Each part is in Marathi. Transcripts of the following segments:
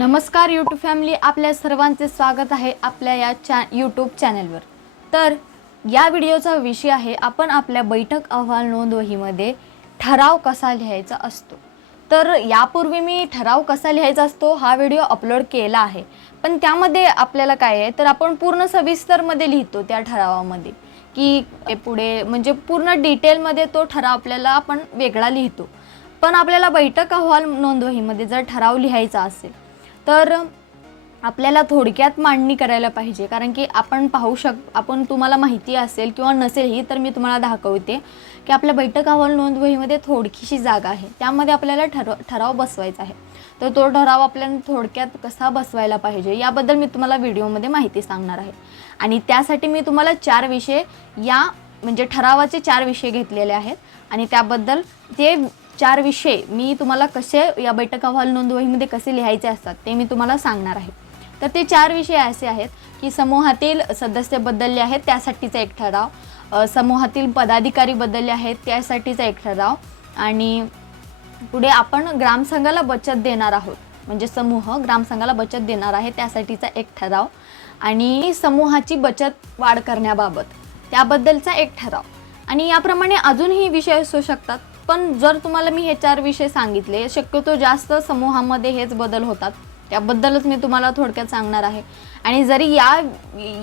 नमस्कार यूट्यूब फॅमिली आपल्या सर्वांचे स्वागत आहे आपल्या या चॅ यूट्यूब चॅनलवर तर या व्हिडिओचा विषय आहे आपण आपल्या बैठक अहवाल नोंदवहीमध्ये ठराव कसा लिहायचा असतो. तर यापूर्वी मी ठराव कसा लिहायचा असतो हा व्हिडिओ अपलोड केला आहे. पण त्यामध्ये आपल्याला काय आहे तर आपण पूर्ण सविस्तरमध्ये लिहितो त्या ठरावामध्ये. की पुढे म्हणजे पूर्ण डिटेलमध्ये तो ठराव आपल्याला आपण वेगळा लिहितो. पण आपल्याला बैठक अहवाल नोंदवहीमध्ये जर ठराव लिहायचा असेल तर आपल्याला थोडक्यात मांडणी करायला पाहिजे. कारण की आपण पाहू शक आपण तुम्हाला माहिती असेल किंवा नसेलही तर मी तुम्हाला दाखवते की आपल्या बैठक अहवाल नोंदवहीमध्ये थोडकीशी जागा आहे. त्यामध्ये आपल्याला ठरव ठराव बसवायचा आहे. तर तो ठराव आपल्याला थोडक्यात कसा बसवायला पाहिजे याबद्दल मी तुम्हाला व्हिडिओमध्ये माहिती सांगणार आहे. आणि त्यासाठी मी तुम्हाला चार विषय या म्हणजे ठरावाचे चार विषय घेतलेले आहेत. आणि त्याबद्दल ते चार विषय मी तुम्हाला कसे या बैठक अहवाल नोंदवहीमध्ये कसे लिहायचे असतात ते मी तुम्हाला सांगणार आहे. तर ते चार विषय असे आहेत की समूहातील सदस्य बदलले आहेत त्यासाठीचा एक ठराव. समूहातील पदाधिकारी बदलले आहेत त्यासाठीचा एक ठराव. आणि पुढे आपण ग्रामसंघाला बचत देणार आहोत. म्हणजे समूह ग्रामसंघाला बचत देणार आहे त्यासाठीचा एक ठराव. आणि समूहाची बचत वाढ करण्याबाबत त्याबद्दलचा एक ठराव. आणि याप्रमाणे अजूनही विषय असू शकतात. पण जर तुम्हाला मी हे चार विषय सांगितले शक्यतो जास्त समूहामध्ये हेच बदल होतात. त्याबद्दलच मी तुम्हाला थोडक्यात सांगणार आहे. आणि जरी या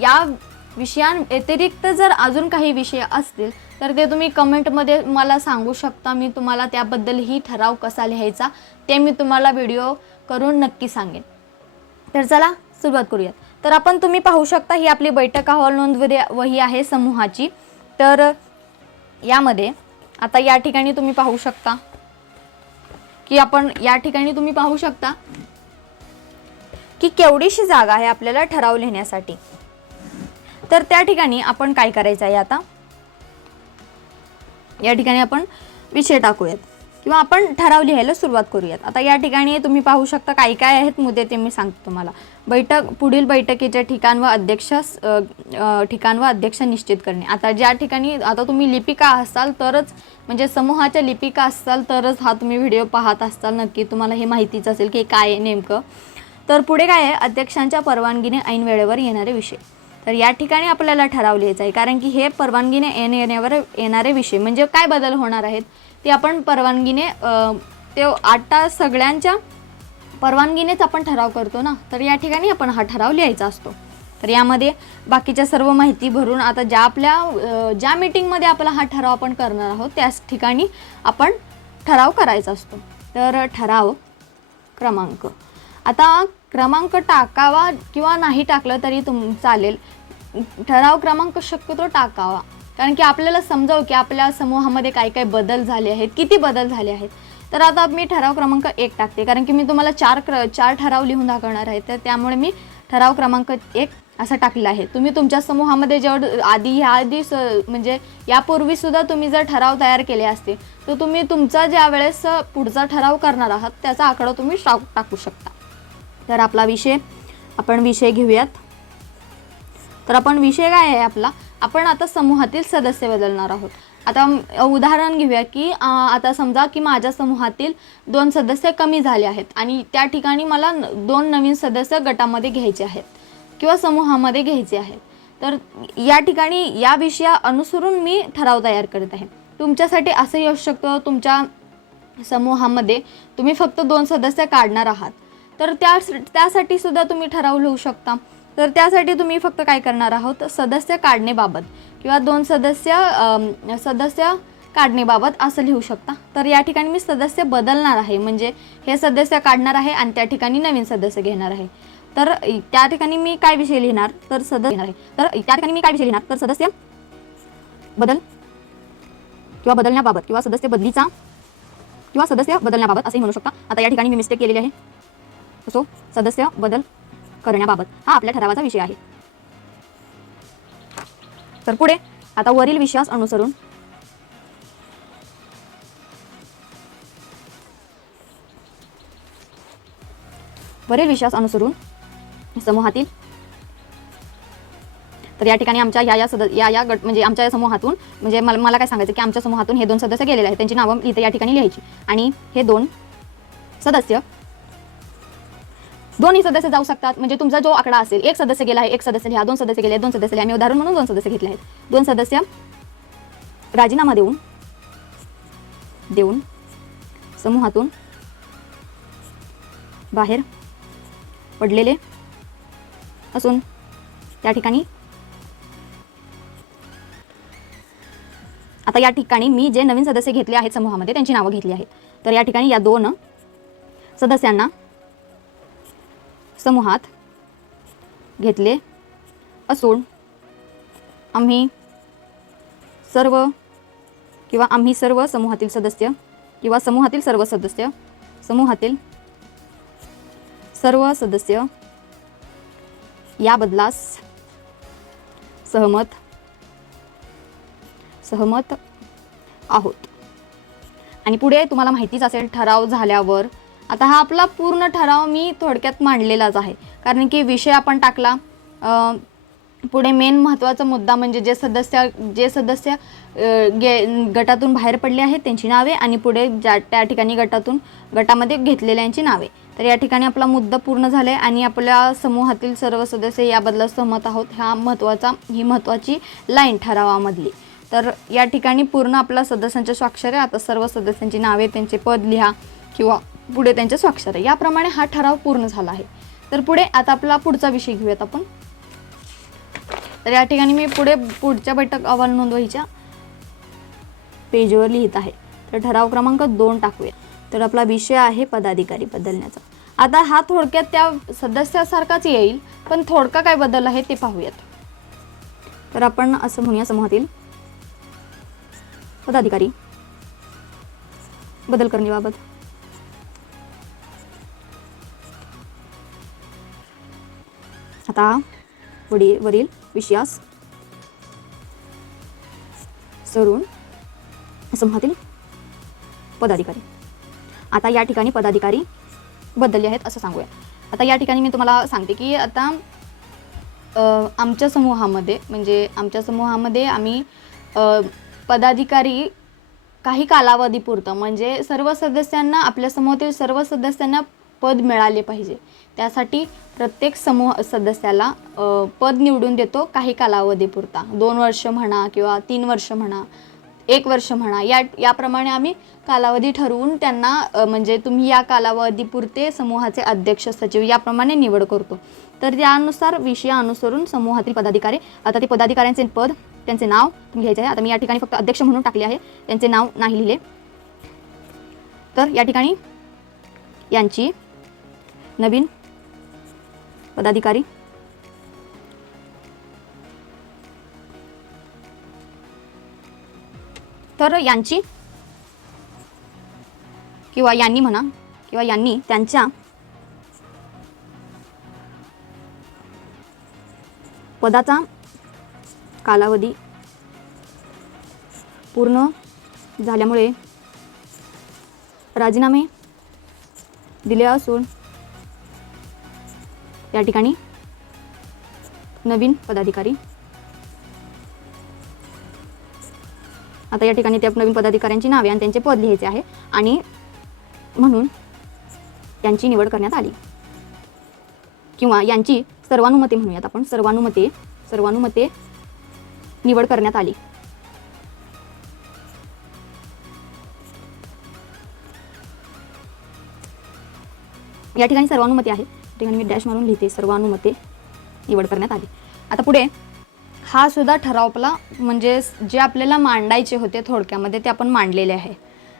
या विषयांव्यतिरिक्त जर अजून काही विषय असतील तर ते तुम्ही कमेंटमध्ये मला सांगू शकता. मी तुम्हाला त्याबद्दलही ठराव कसा लिहायचा ते मी तुम्हाला व्हिडिओ करून नक्की सांगेन. तर चला सुरुवात करूयात. तर आपण तुम्ही पाहू शकता ही आपली बैठक अहवाल नोंद वही आहे समूहाची. तर यामध्ये आता या ठिकाणी तुम्ही पाहू शकता. की आपण या ठिकाणी तुम्ही पाहू शकता. की केवढीशी जागा आहे आपल्याला ठराव लिहिण्यासाठी. तर त्या ठिकाणी आपण काय करायचं आहे आता? या ठिकाणी आपण विषय टाकूयात. किंवा आपण ठराव लिहायला सुरुवात करूयात. आता या ठिकाणी तुम्ही पाहू शकता काय काय आहेत मुद्दे ते मी सांगतो तुम्हाला. बैठक पुढील बैठकीचे ठिकाण व अध्यक्ष ठिकाण व अध्यक्ष निश्चित करणे. आता ज्या ठिकाणी आता तुम्ही लिपिका असाल तरच म्हणजे समूहाच्या लिपिका असाल तरच हा तुम्ही व्हिडिओ पाहत असाल नक्की तुम्हाला हे माहितीच असेल की काय आहे नेमकं. तर पुढे काय आहे? अध्यक्षांच्या परवानगीने ऐन वेळेवर येणारे विषय. तर या ठिकाणी आपल्याला ठराव लिहायचा आहे कारण की हे परवानगीने ऐन येण्यावर येणारे विषय. म्हणजे काय बदल होणार आहेत? ते आपण परवानगीने ते आता सगळ्यांच्या परवानगीनेच आपण ठराव करतो ना. तर या ठिकाणी आपण हा ठराव लिहायचा असतो. तर यामध्ये बाकीच्या सर्व माहिती भरून आता ज्या आपल्या ज्या मीटिंगमध्ये आपला हा ठराव आपण करणार आहोत त्याच ठिकाणी आपण ठराव करायचा असतो. तर ठराव क्रमांक. आता क्रमांक टाकावा किंवा नाही टाकलं तरी तुम चालेल. ठराव क्रमांक शक्यतो टाकावा. कारण की आपल्याला समजावं की आपल्या समूहामध्ये काय काय बदल झाले आहेत किती बदल झाले आहेत. तर आता मी ठराव क्रमांक एक टाकते कारण की मी तुम्हाला चार क्र चार ठराव लिहून दाखवणार आहे तर त्यामुळे मी ठराव क्रमांक एक असा टाकलेला आहे. तुम्ही तुमच्या समूहामध्ये जेवढं आधी ह्या आधी स म्हणजे यापूर्वीसुद्धा तुम्ही जर ठराव तयार केले असते तर तुम्ही तुमचा ज्या वेळेस पुढचा ठराव करणार आहात त्याचा आकडा तुम्ही टाक टाकू शकता. तर आपला विषय आपण विषय घेऊयात. तर आपण विषय काय आहे आपला? आपण आता समूहातील सदस्य बदलणार आहोत. आता उदाहरण घेऊया की आता समजा की माझ्या समूहातील दोन सदस्य कमी झाले आहेत आणि त्या ठिकाणी मला न- दोन नवीन सदस्य गटामध्ये घ्यायचे आहेत किंवा समूहामध्ये घ्यायचे आहेत. तर या ठिकाणी या विषया अनुसरून मी ठराव तयार करत आहे. तुमच्यासाठी असंही असू शकतं तुमच्या समूहामध्ये तुम्ही फक्त दोन सदस्य काढणार आहात. तर त्या त्यासाठी सुद्धा तुम्ही ठराव लिहू शकता. तर त्यासाठी तुम्ही फक्त काय करणार आहोत? सदस्य काढणेबाबत किंवा दोन सदस्य सदस्य काढणेबाबत असं लिहू शकता. तर या ठिकाणी मी सदस्य बदलणार आहे. म्हणजे हे सदस्य काढणार आहे आणि त्या ठिकाणी नवीन सदस्य घेणार आहे. तर त्या ठिकाणी मी काय विषय लिहिणार? तर सदस्य लिहिणार आहे. तर त्या ठिकाणी मी काय विषय लिहिणार? तर सदस्य बदल किंवा बदलण्याबाबत किंवा सदस्य बदलीचा किंवा सदस्य बदलण्याबाबत असंही म्हणू शकता. आता या ठिकाणी मी मिस्टेक केलेली आहे. सो सदस्य बदल करण्याबाबत हा आपल्या ठरावाचा विषय आहे. तर पुढे आता वरील विश्वास अनुसरून. वरील विश्वास अनुसरून समूहातील. तर या ठिकाणी आमच्या या या सद या या गट म्हणजे आमच्या या समूहातून म्हणजे मला मला काय सांगायचं की आमच्या समूहातून हे दोन सदस्य गेलेले आहेत. त्यांची नावं इथे या ठिकाणी लिहायची. आणि हे दोन सदस्य दोन्ही सदस्य जाऊ शकतात. म्हणजे तुमचा जो आकडा असेल एक सदस्य गेला आहे एक सदस्य लिहा दोन सदस्य गेले दोन सदस्य लिहा मी उदाहरण म्हणून दोन सदस्य घेतले आहेत. दोन सदस्य राजीनामा देऊन देऊन समूहातून बाहेर पडलेले असून त्या ठिकाणी आता या ठिकाणी मी जे नवीन सदस्य घेतले आहेत समूहामध्ये त्यांची नावं घेतली आहेत. तर या ठिकाणी या दोन सदस्यांना समूहात घेतले असून आम्ही सर्व किंवा आम्ही सर्व समूहातील सदस्य किंवा समूहातील सर्व सदस्य समूहातील सर्व सदस्य या बदलास सहमत सहमत आहोत. आणि पुढे तुम्हाला माहितीच असेल ठराव झाल्यावर आता हा आपला पूर्ण ठराव मी थोडक्यात मांडलेलाच आहे. कारण की विषय आपण टाकला. पुढे मेन महत्त्वाचा मुद्दा म्हणजे जे सदस्य जे सदस्य गे गटातून बाहेर पडले आहेत त्यांची नावे आणि पुढे ज्या त्या ठिकाणी गटातून गटामध्ये घेतलेल्यांची नावे. तर या ठिकाणी आपला मुद्दा पूर्ण झाला आहे आणि आपल्या समूहातील सर्व सदस्य याबद्दल सहमत आहोत. हा महत्त्वाचा ही महत्त्वाची लाईन ठरावामधली. तर या ठिकाणी पूर्ण आपला सदस्यांच्या स्वाक्षऱ्या आता सर्व सदस्यांची नावे त्यांचे पद लिहा किंवा पुढे त्यांचे आहे. याप्रमाणे हा ठराव पूर्ण झाला आहे. तर पुढे आता आपला पुढचा विषय घेऊयात आपण. तर या ठिकाणी मी पुढे पुढच्या बैठक अहवाल नोंदवायच्या पेजवर लिहित आहे. तर ठराव क्रमांक दोन टाकूया. तर आपला विषय आहे पदाधिकारी बदलण्याचा. आता हा थोडक्यात त्या सदस्यासारखाच येईल पण थोडका काय बदल आहे ते पाहूयात. तर आपण असं म्हणूया समूहातील पदाधिकारी बदल करण्याबाबत. आता वडील वरील विषयास सरून समूहातील पदाधिकारी. आता या ठिकाणी पदाधिकारी बदलले आहेत असं सांगूया. आता या ठिकाणी मी तुम्हाला सांगते की आता आमच्या समूहामध्ये म्हणजे आमच्या समूहामध्ये आम्ही पदाधिकारी काही कालावधीपुरतं म्हणजे सर्व सदस्यांना आपल्या समूहातील सर्व सदस्यांना पद मिळाले पाहिजे. त्यासाठी प्रत्येक समूह सदस्याला पद निवडून देतो काही कालावधीपुरता. दोन वर्ष म्हणा किंवा तीन वर्ष म्हणा एक वर्ष म्हणा या याप्रमाणे आम्ही कालावधी ठरवून त्यांना म्हणजे तुम्ही या कालावधीपुरते समूहाचे अध्यक्ष सचिव याप्रमाणे निवड करतो. तर त्यानुसार विषयानुसरून समूहातील पदाधिकारी आता ते पदाधिकाऱ्यांचे पद त्यांचे नाव तुम्ही घ्यायचे आहे. आता मी या ठिकाणी फक्त अध्यक्ष म्हणून टाकले आहे. त्यांचे नाव नाही लिहिले. तर या ठिकाणी यांची नवीन? पदाधिकारी? तर यांची? किंवा यांनी म्हणा किंवा यांनी त्यांच्या पदाचा कालावधी पूर्ण झाल्यामुळे राजीनामे दिले असून या ठिकाणी नवीन पदाधिकारी. आता या ठिकाणी त्या नवीन पदाधिकाऱ्यांची नावे आणि त्यांचे पद लिहायचे आहे आणि म्हणून त्यांची निवड करण्यात आली. किंवा यांची सर्वानुमते म्हणूयात आपण सर्वानुमते सर्वानुमते निवड करण्यात आली. या ठिकाणी सर्वानुमती आहे. ठिकाणी मी डॅश मारून लिहिते सर्वानुमते निवड करण्यात आली. आता पुढे हा सुद्धा ठराव आपला म्हणजे जे आपल्याला मांडायचे होते थोडक्यामध्ये ते आपण मांडलेले आहे.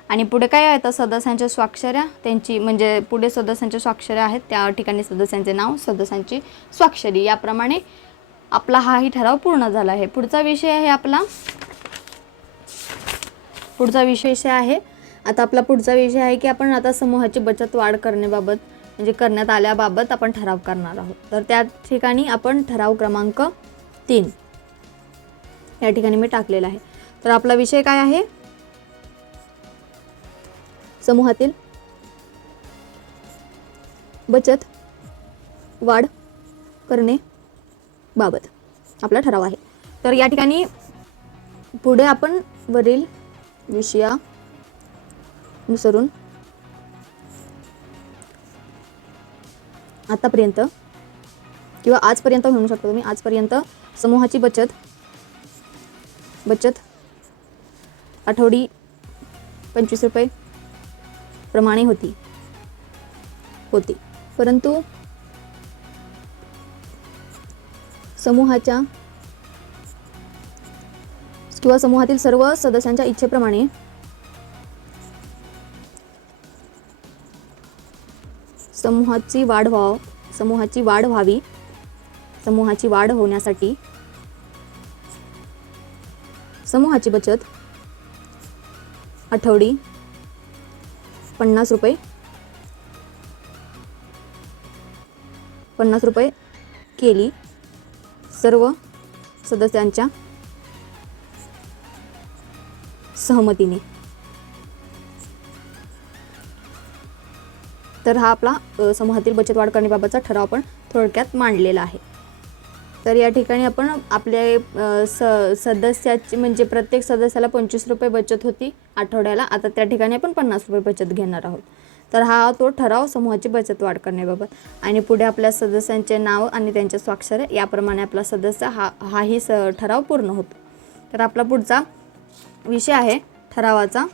आणि पुढे काय आहे तर सदस्यांच्या स्वाक्षऱ्या त्यांची म्हणजे पुढे सदस्यांच्या स्वाक्षऱ्या आहेत त्या ठिकाणी सदस्यांचे नाव सदस्यांची स्वाक्षरी. याप्रमाणे आपला हाही ठराव पूर्ण झाला आहे. पुढचा विषय आहे आपला पुढचा विषय आहे आता आपला पुढचा विषय आहे की आपण आता समूहाची बचत वाढ करण्याबाबत म्हणजे करण्यात आल्याबाबत आपण ठराव करणार आहोत. तर त्या ठिकाणी आपण ठराव क्रमांक तीन या ठिकाणी मी टाकलेला आहे. तर आपला विषय काय आहे? समूहातील बचत वाढ करणे बाबत आपला ठराव आहे. तर या ठिकाणी पुढे आपण वरील विषयानुसरून आतापर्यंत किंवा आजपर्यंत म्हणू शकता तुम्ही आजपर्यंत समूहाची बचत बचत आठवडी पंचवीस रुपये प्रमाणे होती. होती. परंतु समूहाच्या किंवा समूहातील सर्व सदस्यांच्या इच्छेप्रमाणे समूहाची वाढ व्हाव समूहाची वाढ व्हावी. समूहाची वाढ होण्यासाठी समूहाची बचत आठवडी पन्नास रुपये. पन्नास रुपये केली सर्व सदस्यांच्या सहमतीने. तर हा आपला समूहातील बचत वाढ करण्याबाबतचा ठराव आपण थोडक्यात मांडलेला आहे. तर या ठिकाणी आपण आपले स सदस्याची म्हणजे प्रत्येक सदस्याला पंचवीस रुपये बचत होती आठवड्याला. आता त्या ठिकाणी आपण पन्नास रुपये बचत घेणार आहोत. तर हा तो ठराव समूहाची बचत वाढ करण्याबाबत. आणि पुढे आपल्या सदस्यांचे नाव आणि त्यांच्या स्वाक्षर याप्रमाणे आपला सदस्य हा हाही स ठराव पूर्ण होतो. तर आपला पुढचा विषय आहे ठरावाचा.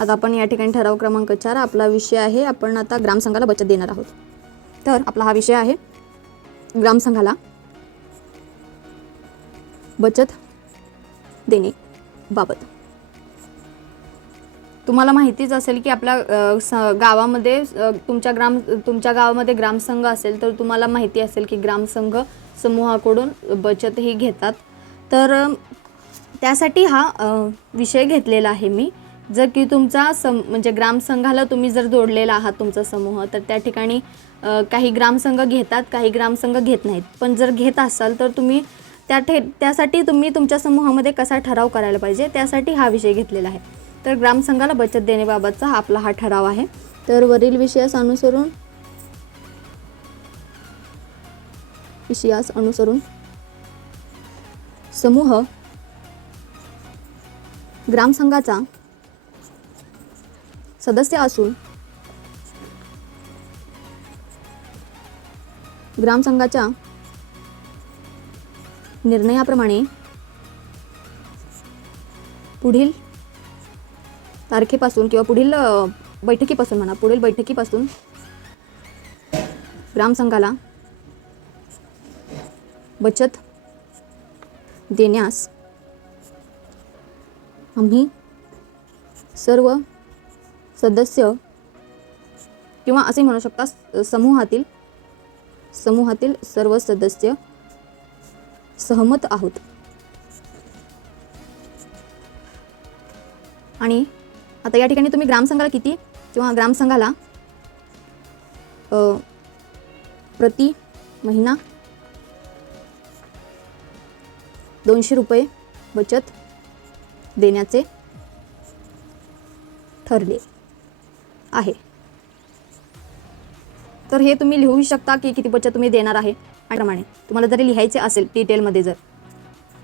आता आपण या ठिकाणी ठराव क्रमांक चार आपला विषय आहे आपण आता ग्रामसंघाला बचत देणार आहोत. तर आपला हा विषय आहे ग्रामसंघाला बचत देणे बाबत. तुम्हाला माहितीच असेल की आपल्या स गावामध्ये तुमच्या ग्राम तुमच्या गावामध्ये ग्रामसंघ असेल तर तुम्हाला माहिती असेल की ग्रामसंघ समूहाकडून बचत ही घेतात. तर त्यासाठी हा विषय घेतलेला आहे मी. जर की तुमचा सम म्हणजे ग्रामसंघाला तुम्ही जर जोडलेला आहात तुमचा समूह तर त्या ठिकाणी काही ग्रामसंघ घेतात काही ग्रामसंघ घेत नाहीत. पण जर घेत असाल तर तुम्ही त्या ठे त्यासाठी तुम्ही तुमच्या समूहामध्ये कसा ठराव करायला पाहिजे त्यासाठी हा विषय घेतलेला आहे. तर ग्रामसंघाला बचत देण्याबाबतचा आपला हा ठराव आहे. तर वरील विषयास अनुसरून विषयास अनुसरून समूह ग्रामसंघाचा सदस्य असून ग्रामसंघाच्या निर्णयाप्रमाणे पुढील तारखेपासून किंवा पुढील बैठकीपासून म्हणा पुढील बैठकीपासून ग्रामसंघाला बचत देण्यास आम्ही सर्व सदस्य किंवा असे म्हणू शकता समूहातील समूहातील सर्व सदस्य सहमत आहोत. आणि आता या ठिकाणी तुम्ही ग्रामसंघाला किती किंवा ग्रामसंघाला प्रति महिना दोनशे रुपये बचत देण्याचे ठरले. आहे. तर हे तुम्ही लिहू शकता की किती बचत तुम्ही देणार आहे. त्याप्रमाणे प्रमाणे तुम्हाला जरी लिहायचे असेल डिटेलमध्ये जर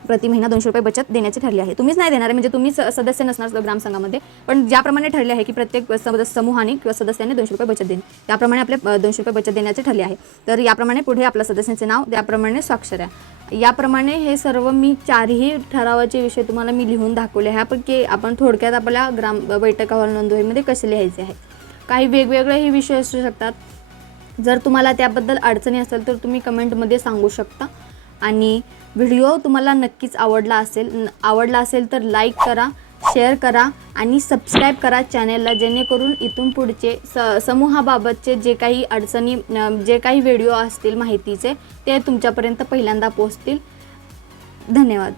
प्रति महिना दोनशे रुपये बचत देण्याचे ठरले आहे. तुम्हीच नाही देणार आहे म्हणजे तुम्ही स- सदस्य नसणार ग्रामसंघामध्ये. पण ज्याप्रमाणे ठरले आहे की प्रत्येक म्हणजे समूहाने किंवा सदस्याने दोनशे रुपये बचत देणे. त्याप्रमाणे आपले दोनशे रुपये बचत देण्याचे ठरले आहे. तर याप्रमाणे पुढे आपल्या सदस्यांचे नाव त्याप्रमाणे स्वाक्षऱ्या. याप्रमाणे हे सर्व मी चारही ठरावाचे विषय तुम्हाला मी लिहून दाखवले आहे. की आपण थोडक्यात आपल्या ग्राम बैठका हॉल नोंदवहीमध्ये कसे लिहायचे आहे. काही वेगवेगळेही विषय असू शकतात. जर तुम्हाला त्याबद्दल अडचणी असेल तर तुम्ही कमेंटमध्ये सांगू शकता. आणि व्हिडिओ तुम्हाला नक्कीच आवडला असेल न- आवडला असेल तर लाईक करा शेअर करा आणि सबस्क्राईब करा चॅनेलला जेणेकरून इथून पुढचे स समूहाबाबतचे जे काही अडचणी जे काही व्हिडिओ असतील माहितीचे ते तुमच्यापर्यंत पहिल्यांदा पोचतील धन्यवाद.